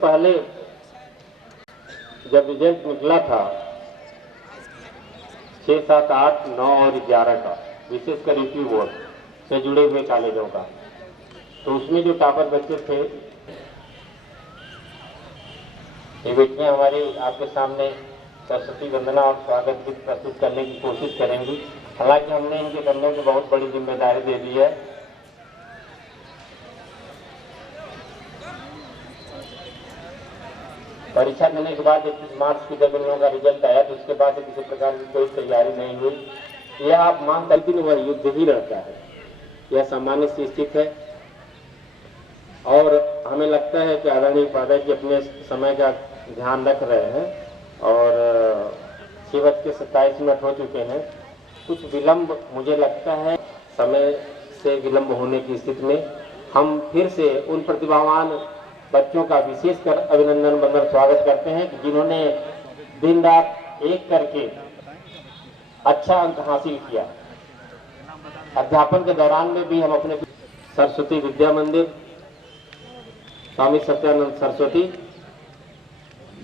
पहले जब रिजल्ट निकला था 6, 7, 8, 9 और 11 का, विशेषकर यूपी बोर्ड से जुड़े हुए कॉलेजों का, तो उसमें जो टॉपर बच्चे थे, ये बेटियां हमारी आपके सामने सरस्वती वंदना और स्वागत गीत प्रस्तुत करने की कोशिश करेंगी। हालांकि हमने इनके करने की बहुत बड़ी जिम्मेदारी दे दी है। परीक्षा देने के बाद 21 मार्च की जब इन लोगों का रिजल्ट आया तो उसके बाद किसी प्रकार की कोई तैयारी नहीं हुई। यह आप मान सकते हैं, वह युद्ध ही रहता है, यह सामान्य सी स्थिति है। और हमें लगता है कि आदरणीय उपाध्याय जी अपने समय का ध्यान रख रहे हैं और 6:27 हो चुके हैं। कुछ विलंब मुझे लगता है, समय से विलंब होने की स्थिति में हम फिर से उन प्रतिभावान बच्चों का विशेषकर अभिनंदन वंदन स्वागत करते हैं जिन्होंने दिन रात एक करके अच्छा अंक हासिल किया। अध्यापन के दौरान में भी हम अपने सरस्वती विद्या मंदिर, स्वामी सत्यानंद सरस्वती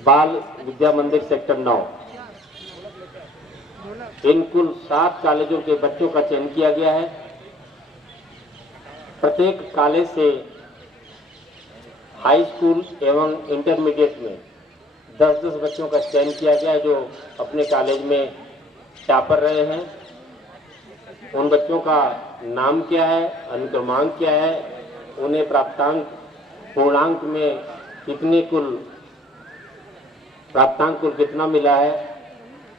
बाल विद्या मंदिर सेक्टर 9, इन कुल 7 कॉलेजों के बच्चों का चयन किया गया है। प्रत्येक कॉलेज से हाई स्कूल एवं इंटरमीडिएट में 10-10 बच्चों का चयन किया गया है जो अपने कॉलेज में टॉपर रहे हैं। उन बच्चों का नाम क्या है, अनुक्रमांक क्या है, उन्हें प्राप्तांक पूर्णांक में कितने कुल प्राप्तांक कुल कितना मिला है।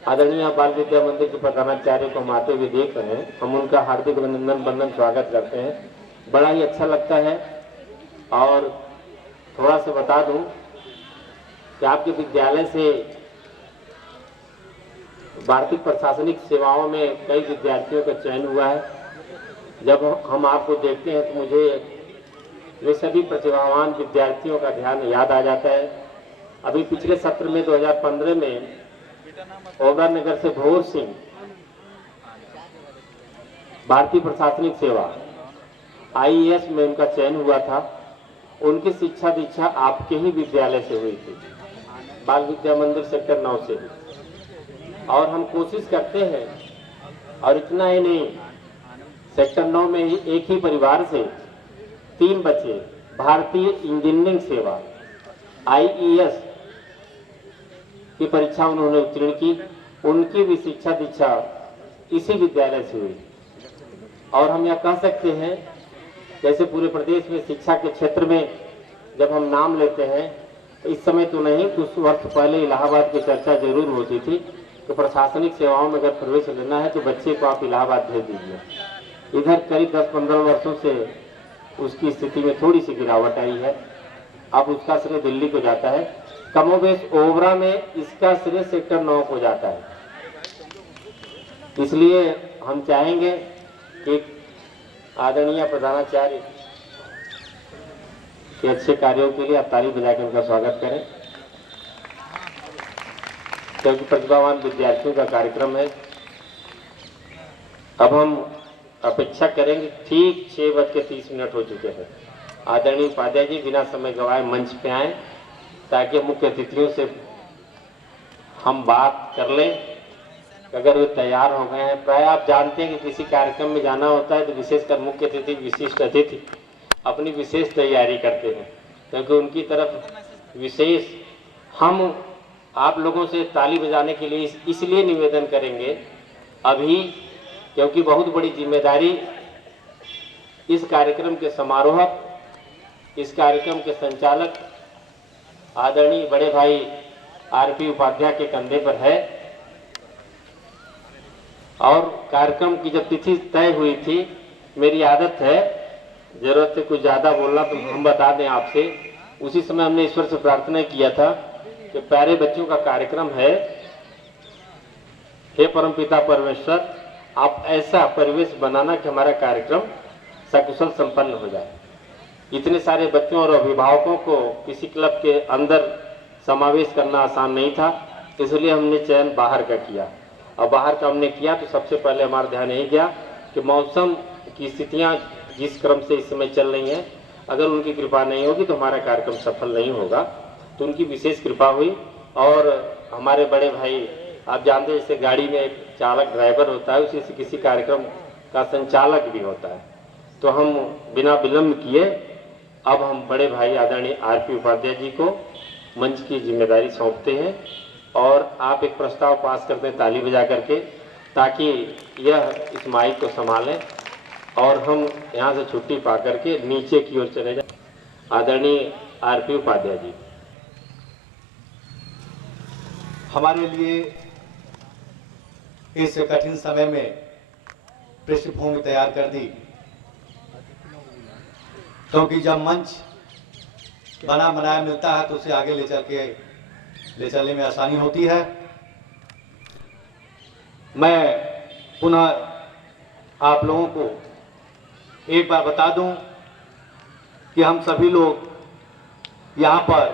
आदरणीय बाल विद्या मंदिर के प्रधानाचार्य को हम आते हुए देख रहे हैं, हम उनका हार्दिक अभिनंदन वंदन स्वागत करते हैं। बड़ा ही अच्छा लगता है। और थोड़ा सा बता दूं कि आपके विद्यालय से भारतीय प्रशासनिक सेवाओं में कई विद्यार्थियों का चयन हुआ है। जब हम आपको देखते हैं तो मुझे वे सभी प्रतिभावान विद्यार्थियों का ध्यान याद आ जाता है। अभी पिछले सत्र में 2015 में ओबरा नगर से भोर सिंह भारतीय प्रशासनिक सेवा IAS में उनका चयन हुआ था। उनकी शिक्षा दीक्षा आपके ही विद्यालय से हुई थी, बाल विद्या मंदिर सेक्टर 9 से ही। और हम कोशिश करते हैं, और इतना ही नहीं, सेक्टर 9 में ही एक ही परिवार से 3 बच्चे भारतीय इंजीनियरिंग सेवा IES की परीक्षा उन्होंने उत्तीर्ण की। उनकी भी शिक्षा दीक्षा इसी विद्यालय से हुई। और हम यह कह सकते हैं, जैसे पूरे प्रदेश में शिक्षा के क्षेत्र में जब हम नाम लेते हैं, तो इस समय तो नहीं, कुछ वर्ष पहले इलाहाबाद की चर्चा जरूर होती थी तो प्रशासनिक सेवाओं में अगर प्रवेश लेना है तो बच्चे को आप इलाहाबाद भेज दीजिए। इधर करीब 10-15 वर्षों से उसकी स्थिति में थोड़ी सी गिरावट आई है। अब उसका श्रेय दिल्ली को जाता है। कमोबेश ओबरा में इसका श्रेय सेक्टर 9 को जाता है। इसलिए हम चाहेंगे कि आदरणीय प्रधानाचार्य के अच्छे कार्यों के लिए आप ताली बजाकर उनका स्वागत करें, क्योंकि प्रतिभावान विद्यार्थियों का कार्यक्रम है। अब हम अपेक्षा करेंगे, ठीक 6:30 हो चुके हैं। आदरणीय उपाध्याय जी बिना समय गवाए मंच पे आए ताकि मुख्य अतिथियों से हम बात कर लें अगर वे तैयार हो गए हैं। प्राय आप जानते हैं कि किसी कार्यक्रम में जाना होता है तो विशेषकर मुख्य अतिथि, विशिष्ट अतिथि अपनी विशेष तैयारी करते हैं, क्योंकि उनकी तरफ विशेष हम आप लोगों से ताली बजाने के लिए इसलिए निवेदन करेंगे अभी, क्योंकि बहुत बड़ी जिम्मेदारी इस कार्यक्रम के समारोहक, इस कार्यक्रम के संचालक आदरणीय बड़े भाई RP उपाध्याय के कंधे पर है। और कार्यक्रम की जब तिथि तय हुई थी, मेरी आदत है जरूरत है कुछ ज्यादा बोलना तो हम बता दें आपसे, उसी समय हमने ईश्वर से प्रार्थना किया था कि प्यारे बच्चों का कार्यक्रम है, हे परमपिता परमेश्वर आप ऐसा परिवेश बनाना कि हमारा कार्यक्रम सकुशल संपन्न हो जाए। इतने सारे बच्चों और अभिभावकों को किसी क्लब के अंदर समावेश करना आसान नहीं था, इसलिए हमने चयन बाहर का किया। और बाहर का हमने किया तो सबसे पहले हमारा ध्यान यही गया कि मौसम की स्थितियां जिस क्रम से इस समय चल रही हैं, अगर उनकी कृपा नहीं होगी तो हमारा कार्यक्रम सफल नहीं होगा। तो उनकी विशेष कृपा हुई। और हमारे बड़े भाई, आप जानते हैं जैसे गाड़ी में एक चालक ड्राइवर होता है, उसी से किसी कार्यक्रम का संचालक भी होता है। तो हम बिना विलंब किए अब हम बड़े भाई आदरणीय आरपी उपाध्याय जी को मंच की जिम्मेदारी सौंपते हैं और आप एक प्रस्ताव पास करते हैं ताली बजा करके, ताकि यह इस माइक को संभालें और हम यहाँ से छुट्टी पा करके नीचे की ओर चले जाएं। आदरणीय आरपी उपाध्याय जी। हमारे लिए इस कठिन समय में पृष्ठभूमि तैयार कर दी, क्योंकि जब मंच बना बनाया मिलता है तो उसे आगे ले चलने में आसानी होती है। मैं पुनः आप लोगों को एक बार बता दूं कि हम सभी लोग यहाँ पर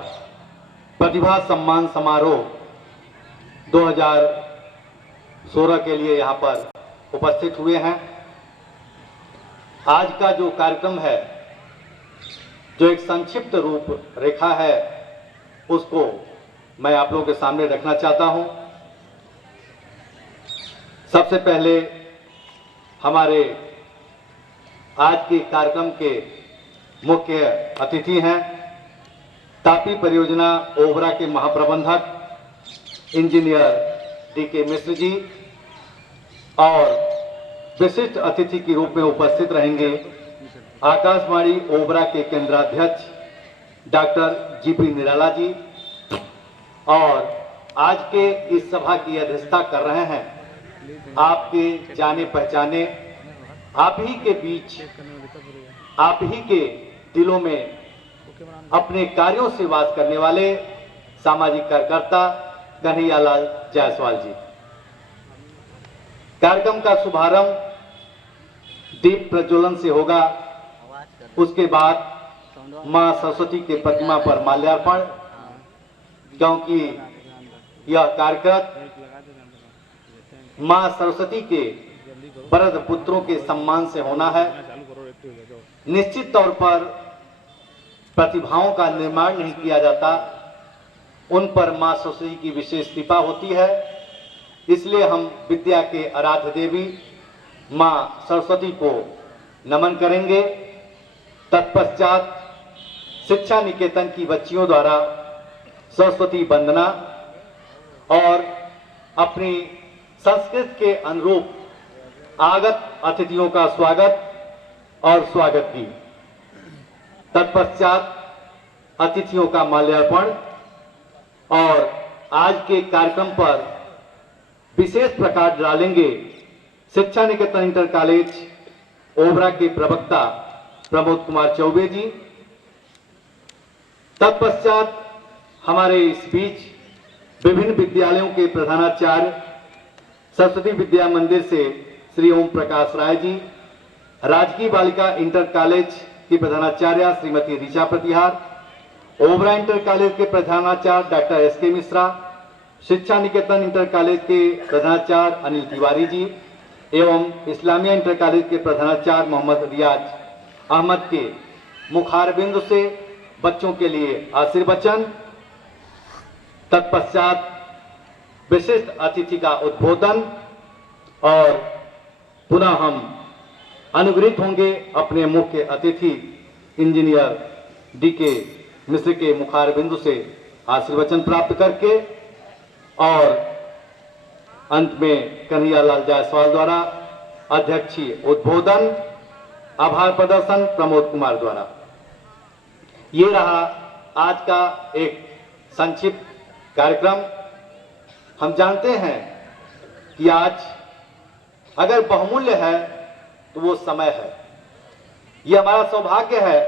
प्रतिभा सम्मान समारोह 2016 के लिए यहाँ पर उपस्थित हुए हैं। आज का जो कार्यक्रम है, जो एक संक्षिप्त रूप रेखा है, उसको मैं आप लोगों के सामने रखना चाहता हूं। सबसे पहले हमारे आज के कार्यक्रम के मुख्य अतिथि हैं तापी परियोजना ओबरा के महाप्रबंधक इंजीनियर डी.के. मिश्र जी, और विशिष्ट अतिथि के रूप में उपस्थित रहेंगे आकाशवाणी ओबरा के केंद्राध्यक्ष डॉक्टर जी.पी. निराला जी, और आज के इस सभा की अध्यक्षता कर रहे हैं आपके जाने पहचाने, आप ही के बीच, आप ही के दिलों में अपने कार्यों से वास करने वाले सामाजिक कार्यकर्ता कन्हैयालाल जायसवाल जी। कार्यक्रम का शुभारंभ दीप प्रज्वलन से होगा, उसके बाद मां सरस्वती के प्रतिमा पर माल्यार्पण, क्योंकि यह कार्यक्रम मां सरस्वती के वरद पुत्रों के सम्मान से होना है। निश्चित तौर पर प्रतिभाओं का निर्माण नहीं किया जाता, उन पर मां सरस्वती की विशेष कृपा होती है। इसलिए हम विद्या के आराध्य देवी मां सरस्वती को नमन करेंगे। तत्पश्चात शिक्षा निकेतन की बच्चियों द्वारा सरस्वती वंदना और अपनी संस्कृत के अनुरूप आगत अतिथियों का स्वागत और स्वागत की। तत्पश्चात अतिथियों का माल्यार्पण और आज के कार्यक्रम पर विशेष प्रकाश डालेंगे शिक्षा निकेतन इंटर कॉलेज ओबरा के प्रवक्ता प्रमोद कुमार चौबे जी। तत्पश्चात हमारे इस बीच विभिन्न विद्यालयों के प्रधानाचार्य सरस्वती विद्या मंदिर से श्री ओम प्रकाश राय जी, राजकीय बालिका इंटर कॉलेज की प्रधानाचार्य श्रीमती ऋचा प्रतिहार, ओबरा इंटर कॉलेज के प्रधानाचार्य डॉक्टर एस.के. मिश्रा, शिक्षा निकेतन इंटर कॉलेज के प्रधानाचार्य अनिल तिवारी जी एवं इस्लामिया इंटर कॉलेज के प्रधानाचार्य मोहम्मद रियाज अहमद के मुखारबिंद से बच्चों के लिए आशीर्वचन। तत्पश्चात विशिष्ट अतिथि का उद्बोधन और पुनः हम अनुग्रहित होंगे अपने मुख्य अतिथि इंजीनियर डी.के. मिश्र के मुखारबिंदु से आशीर्वचन प्राप्त करके, और अंत में कन्हैयालाल जायसवाल द्वारा अध्यक्षीय उद्बोधन, आभार प्रदर्शन प्रमोद कुमार द्वारा। ये रहा आज का एक संक्षिप्त कार्यक्रम। हम जानते हैं कि आज अगर बहुमूल्य है तो वो समय है। ये हमारा सौभाग्य है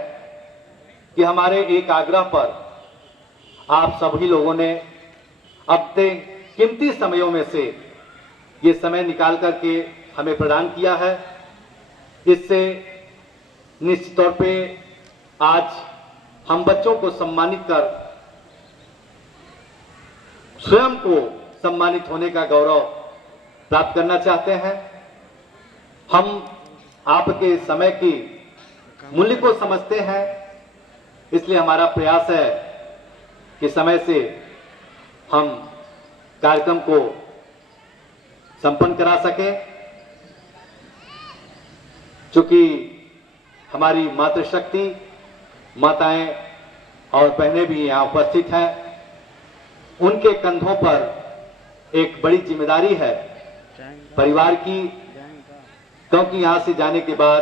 कि हमारे एक आग्रह पर आप सभी लोगों ने अपने कीमती समयों में से ये समय निकाल करके हमें प्रदान किया है। इससे निश्चित तौर पे आज हम बच्चों को सम्मानित कर स्वयं को सम्मानित होने का गौरव प्राप्त करना चाहते हैं। हम आपके समय की मूल्य को समझते हैं, इसलिए हमारा प्रयास है कि समय से हम कार्यक्रम को संपन्न करा सकें। चूंकि हमारी मातृशक्ति, माताएं और बहनें भी यहाँ उपस्थित हैं, उनके कंधों पर एक बड़ी जिम्मेदारी है परिवार की, क्योंकि यहाँ से जाने के बाद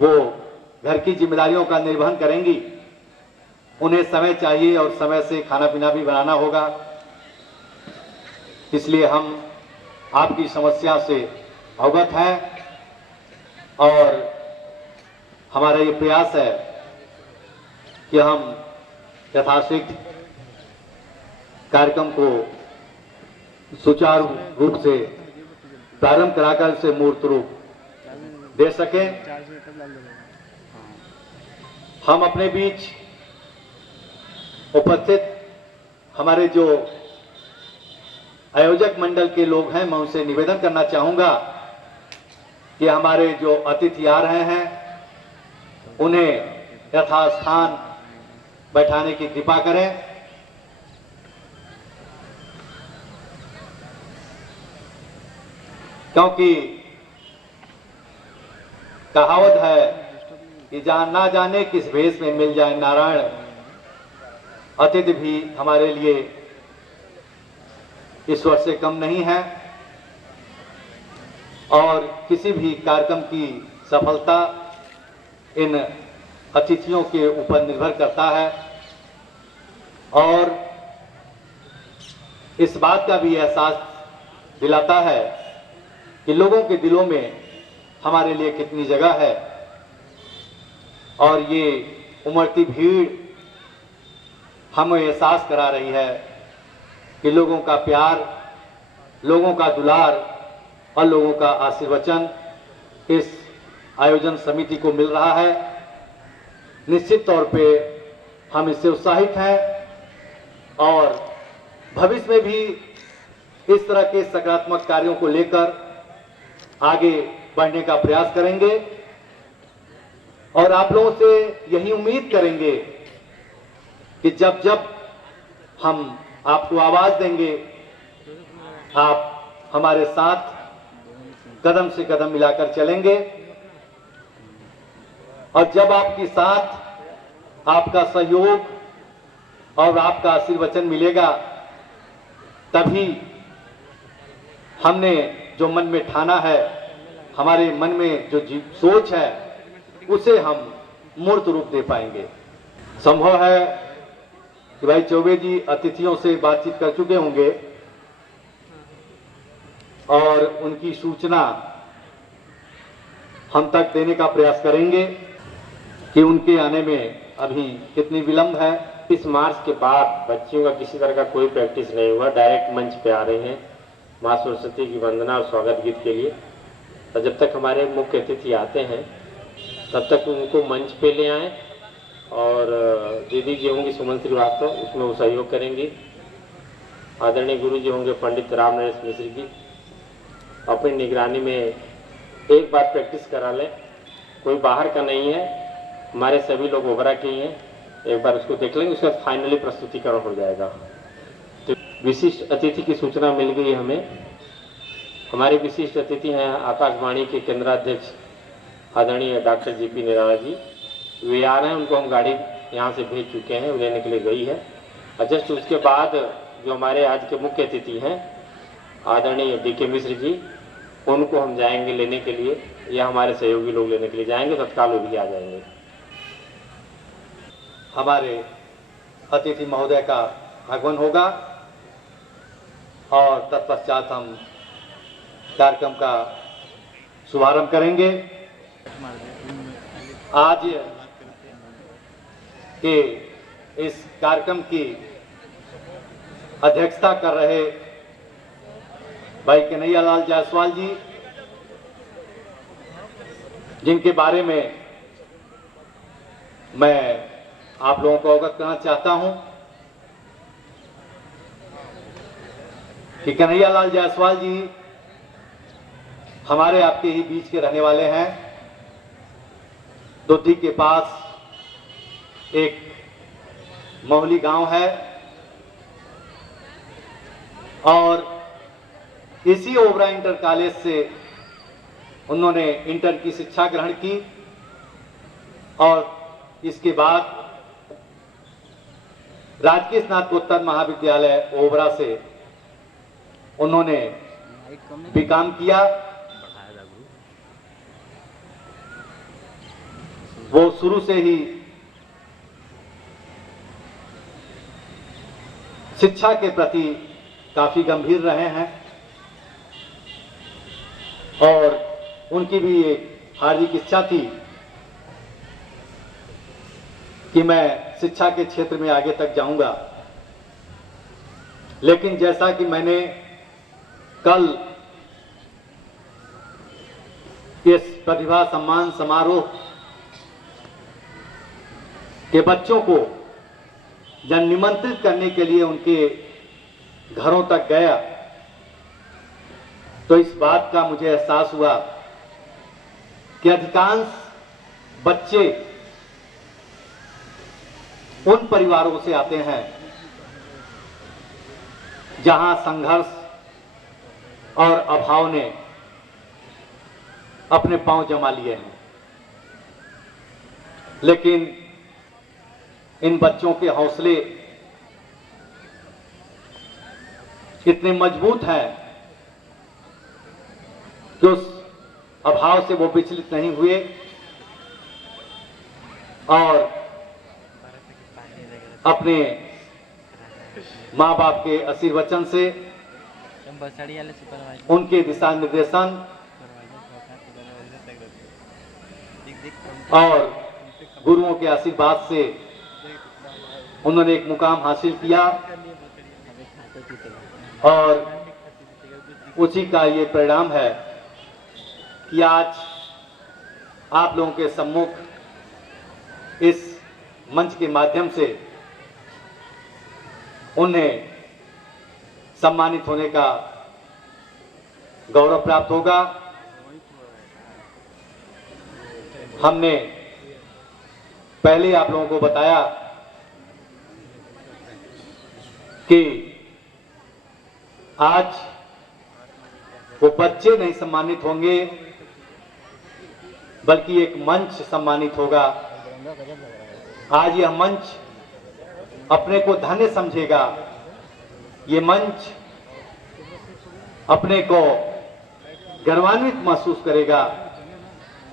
वो घर की जिम्मेदारियों का निर्वहन करेंगी। उन्हें समय चाहिए और समय से खाना पीना भी बनाना होगा। इसलिए हम आपकी समस्या से अवगत हैं और हमारा ये प्रयास है कि हम यथाशीघ्र कार्यक्रम को सुचारू रूप से प्रारंभ कराकर इसे मूर्त रूप दे सकें। हम अपने बीच उपस्थित हमारे जो आयोजक मंडल के लोग हैं, मैं उनसे निवेदन करना चाहूंगा कि हमारे जो अतिथि आ रहे हैं उन्हें यथास्थान बैठाने की कृपा करें। क्योंकि कहावत है कि जान ना जाने किस भेष में मिल जाए नारायण, अतिथि भी हमारे लिए ईश्वर से कम नहीं है और किसी भी कार्यक्रम की सफलता इन अतिथियों के ऊपर निर्भर करता है। और इस बात का भी एहसास दिलाता है कि लोगों के दिलों में हमारे लिए कितनी जगह है। और ये उमड़ती भीड़ हमें एहसास करा रही है कि लोगों का प्यार, लोगों का दुलार और लोगों का आशीर्वचन इस आयोजन समिति को मिल रहा है। निश्चित तौर पे हम इससे उत्साहित हैं और भविष्य में भी इस तरह के सकारात्मक कार्यों को लेकर आगे बढ़ने का प्रयास करेंगे और आप लोगों से यही उम्मीद करेंगे कि जब जब हम आपको आवाज देंगे, आप हमारे साथ कदम से कदम मिलाकर चलेंगे। और जब आपके साथ आपका सहयोग और आपका आशीर्वचन मिलेगा, तभी हमने जो मन में ठाना है, हमारे मन में जो सोच है, उसे हम मूर्त रूप दे पाएंगे। संभव है कि भाई चौबे जी अतिथियों से बातचीत कर चुके होंगे और उनकी सूचना हम तक देने का प्रयास करेंगे कि उनके आने में अभी कितनी विलंब है। इस मार्च के बाद बच्चियों का किसी तरह का कोई प्रैक्टिस नहीं हुआ, डायरेक्ट मंच पे आ रहे हैं माँ सरस्वती की वंदना और स्वागत गीत के लिए। और जब तक हमारे मुख्य अतिथि आते हैं तब तक उनको मंच पे ले आएं और दीदी जी होंगी सुमन श्रीवास्तव, उसमें वो सहयोग करेंगी। आदरणीय गुरु जी होंगे पंडित राम नरेश मिश्र जी, अपनी निगरानी में एक बार प्रैक्टिस करा लें। कोई बाहर का नहीं है, हमारे सभी लोग ओबरा के ही हैं। एक बार उसको देख लेंगे, उसका फाइनली प्रस्तुतिकरण हो जाएगा। तो विशिष्ट अतिथि की सूचना मिल गई हमें। हमारे विशिष्ट अतिथि हैं आकाशवाणी के केंद्राध्यक्ष आदरणीय डॉक्टर जीपी निराला जी। वे आ रहे हैं, उनको हम गाड़ी यहाँ से भेज चुके हैं, लेने के लिए गई है। और जस्ट उसके बाद जो हमारे आज के मुख्य अतिथि हैं आदरणीय डीके मिश्र जी, उनको हम जाएंगे लेने के लिए, या हमारे सहयोगी लोग लेने के लिए जाएंगे, तत्काल वो भी आ जाएंगे। हमारे अतिथि महोदय का आगमन होगा और तत्पश्चात हम कार्यक्रम का शुभारंभ करेंगे। आज के इस कार्यक्रम की अध्यक्षता कर रहे भाई कन्हैया लाल जायसवाल जी, जिनके बारे में मैं आप लोगों को अवगत करना चाहता हूं कि कन्हैया लाल जायसवाल जी हमारे आपके ही बीच के रहने वाले हैं। दुद्धी के पास एक मौली गांव है और इसी ओबरा इंटर कॉलेज से उन्होंने इंटर की शिक्षा ग्रहण की और इसके बाद राजकीय स्नातकोत्तर महाविद्यालय ओबरा से उन्होंने बीकॉम किया। वो शुरू से ही शिक्षा के प्रति काफी गंभीर रहे हैं और उनकी भी एक हार्दिक इच्छा थी कि मैं शिक्षा के क्षेत्र में आगे तक जाऊंगा। लेकिन जैसा कि मैंने कल इस प्रतिभा सम्मान समारोह के बच्चों को जब निमंत्रित करने के लिए उनके घरों तक गया तो इस बात का मुझे एहसास हुआ कि अधिकांश बच्चे उन परिवारों से आते हैं जहां संघर्ष और अभाव ने अपने पांव जमा लिए हैं। लेकिन इन बच्चों के हौसले इतने मजबूत हैं कि उस अभाव से वो विचलित नहीं हुए और अपने माँ बाप के आशीर्वचन से उनके दिशा निर्देशन और गुरुओं के आशीर्वाद से उन्होंने एक मुकाम हासिल किया और उसी का ये परिणाम है कि आज आप लोगों के सम्मुख इस मंच के माध्यम से उन्हें सम्मानित होने का गौरव प्राप्त होगा। हमने पहले आप लोगों को बताया कि आज वो बच्चे नहीं सम्मानित होंगे बल्कि एक मंच सम्मानित होगा। आज यह मंच अपने को धन्य समझेगा। ये मंच अपने को गर्वान्वित महसूस करेगा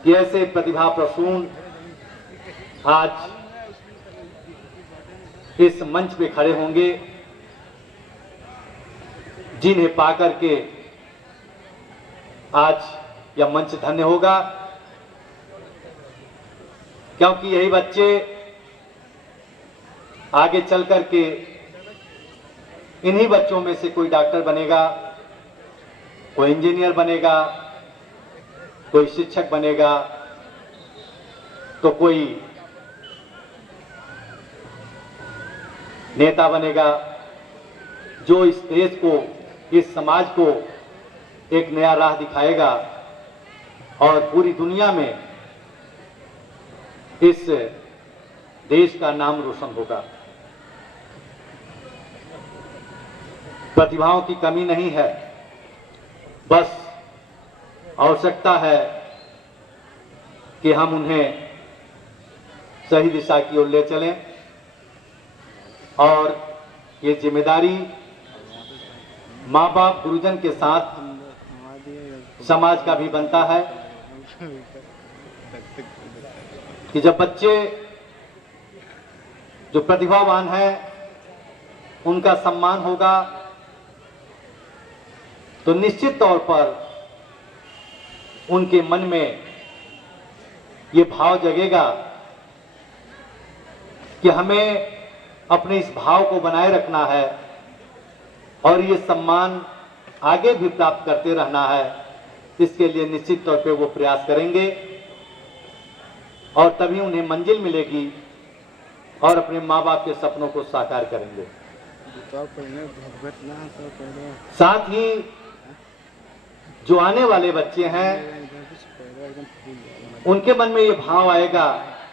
कि ऐसे प्रतिभा प्रसून आज इस मंच पे खड़े होंगे जिन्हें पाकर के आज यह मंच धन्य होगा, क्योंकि यही बच्चे आगे चल करके इन्हीं बच्चों में से कोई डॉक्टर बनेगा, कोई इंजीनियर बनेगा, कोई शिक्षक बनेगा, तो कोई नेता बनेगा जो इस देश को, इस समाज को एक नया राह दिखाएगा और पूरी दुनिया में इस देश का नाम रोशन होगा। प्रतिभाओं की कमी नहीं है, बस आवश्यकता है कि हम उन्हें सही दिशा की ओर ले चलें और ये जिम्मेदारी माँ बाप गुरुजन के साथ समाज का भी बनता है कि जब बच्चे जो प्रतिभावान हैं उनका सम्मान होगा तो निश्चित तौर पर उनके मन में ये भाव जगेगा कि हमें अपने इस भाव को बनाए रखना है और ये सम्मान आगे भी प्राप्त करते रहना है। इसके लिए निश्चित तौर पे वो प्रयास करेंगे और तभी उन्हें मंजिल मिलेगी और अपने माँ बाप के सपनों को साकार करेंगे। साथ ही जो आने वाले बच्चे हैं उनके मन में ये भाव आएगा